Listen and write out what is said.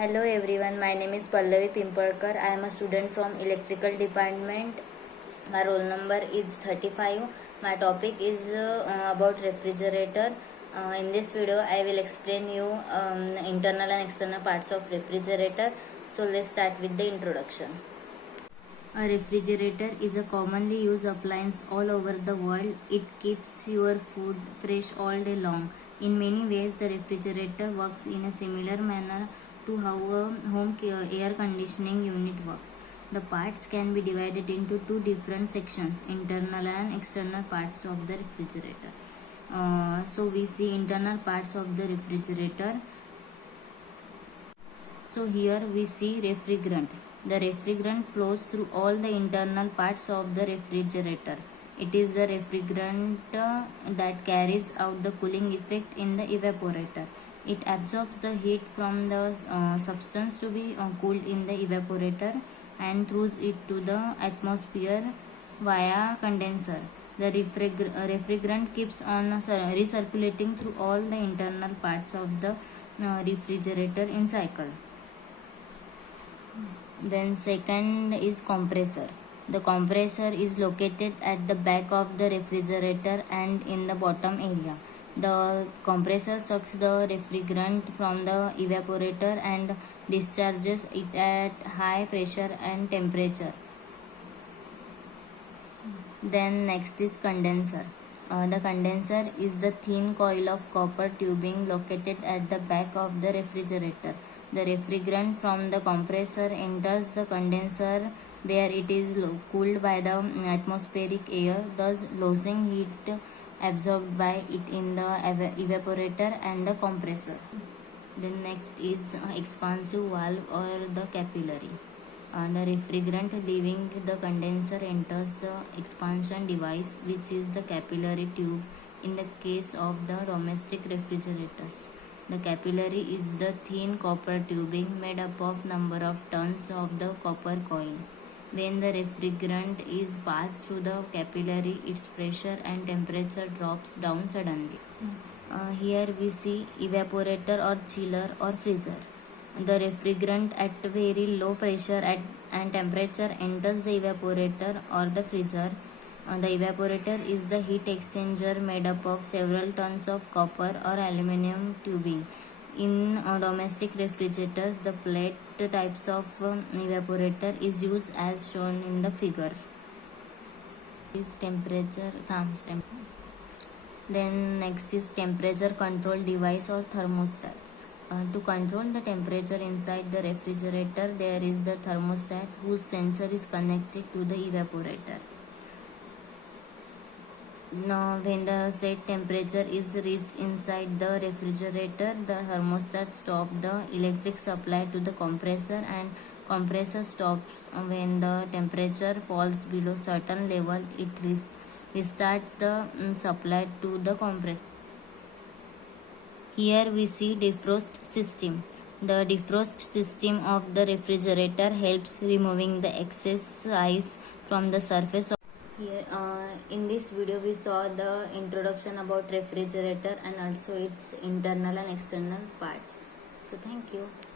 Hello everyone, my name is Pallavi Pimpalkar. I am a student from Electrical Department. My roll number is 35. My topic is about refrigerator. In this video, I will explain you internal and external parts of refrigerator. So let's start with the introduction. A refrigerator is a commonly used appliance all over the world. It keeps your food fresh all day long. In many ways, the refrigerator works in a similar manner to how a home air conditioning unit works. The parts can be divided into two different sections, internal and external parts of the refrigerator. So we see internal parts of the refrigerator. So here we see refrigerant. The refrigerant flows through all the internal parts of the refrigerator. It is the refrigerant that carries out the cooling effect in the evaporator. It absorbs the heat from the substance to be cooled in the evaporator and throws it to the atmosphere via condenser. The refrigerant keeps on recirculating through all the internal parts of the refrigerator in cycle. Then second is compressor. The compressor is located at the back of the refrigerator and in the bottom area. The compressor sucks the refrigerant from the evaporator and discharges it at high pressure and temperature. Then next is condenser. The condenser is the thin coil of copper tubing located at the back of the refrigerator. The refrigerant from the compressor enters the condenser where it is cooled by the atmospheric air, thus losing heat absorbed by it in the evaporator and the compressor. Then next is expansive valve or the capillary. The refrigerant leaving the condenser enters the expansion device, which is the capillary tube in the case of the domestic refrigerators. The capillary is the thin copper tubing made up of number of turns of the copper coil. When the refrigerant is passed through the capillary, its pressure and temperature drops down suddenly. Here we see evaporator or chiller or freezer. The refrigerant at very low pressure and temperature enters the evaporator or the freezer. The evaporator is the heat exchanger made up of several tons of copper or aluminum tubing. In domestic refrigerators, the plate types of evaporator is used as shown in the figure. Is temperature Then next is temperature control device or thermostat. To control the temperature inside the refrigerator, there is the thermostat whose sensor is connected to the evaporator. Now, when the set temperature is reached inside the refrigerator, the thermostat stops the electric supply to the compressor and compressor stops when the temperature falls below certain level. It restarts the supply to the compressor. Here we see defrost system. The defrost system of the refrigerator helps removing the excess ice from the surface of here. In this video we saw the introduction about refrigerator and also its internal and external parts. So thank you.